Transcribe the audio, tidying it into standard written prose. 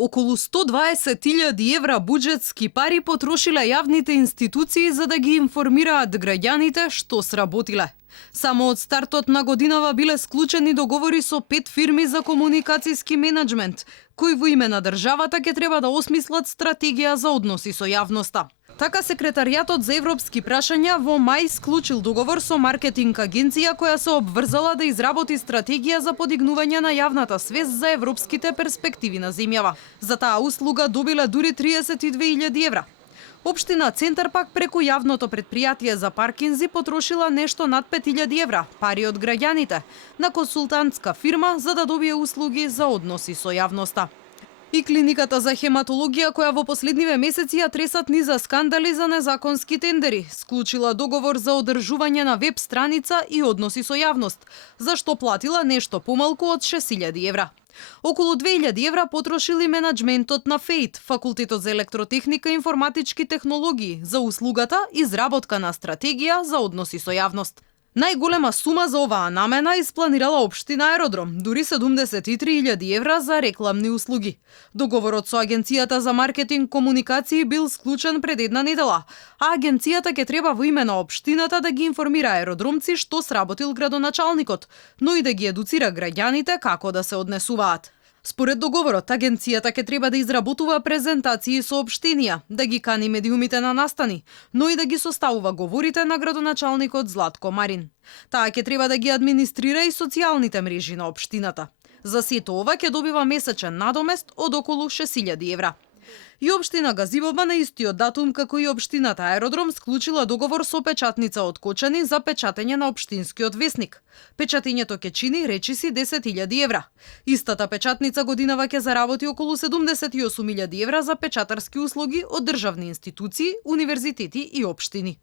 Околу 120.000 евра буџетски пари потрошиле јавните институции за да ги информираат граѓаните што сработиле. Само од стартот на годинава биле склучени договори со 5 фирми за комуникацијски менеджмент, кои во име на државата ќе треба да осмислат стратегија за односи со јавноста. Така секретаријатот за европски прашања во мај склучил договор со маркетинг агенција која се обврзала да изработи стратегија за подигнување на јавната свест за европските перспективи на земјава. За таа услуга добиле дури 32.000 евра. Општина Центар пак преку јавното предпријатие за паркинзи потрошила нешто над 5.000 евра, пари од граѓаните, на консултантска фирма за да добие услуги за односи со јавноста. И клиниката за хематологија, која во последниве месеци ја тресат низа скандали за незаконски тендери, склучила договор за одржување на веб страница и односи со јавност, за што платила нешто помалку од 6.000 евра. Околу 2.000 евра потрошил и менаџментот на ФЕИТ, Факултетот за електротехника и информатички технологии, за услугата изработка на стратегија за односи со јавност. Најголема сума за оваа намена испланирала општина Аеродром, дури 73.000 евра за рекламни услуги. Договорот со Агенцијата за маркетинг комуникации бил склучен пред една недела, а агенцијата ќе треба во име на општината да ги информира аеродромци што сработил градоначалникот, но и да ги едуцира граѓаните како да се однесуваат. Според договорот, агенцијата ќе треба да изработува презентации со општинија, да ги кани медиумите на настани, но и да ги составува говорите на градоначалникот Златко Марин. Таа ќе треба да ги администрира и социјалните мрежи на општината. За сето ова ќе добива месечен надомест од околу 6.000 евра. И општина Газибоба на истиот датум како и општината Аеродром склучила договор со печатница од Кочани за печатење на општинскиот весник. Печатењето ќе чини речиси 10.000 евра. Истата печатница годинава ќе заработи околу 78.000 евра за печатарски услуги од државни институции, универзитети и општини.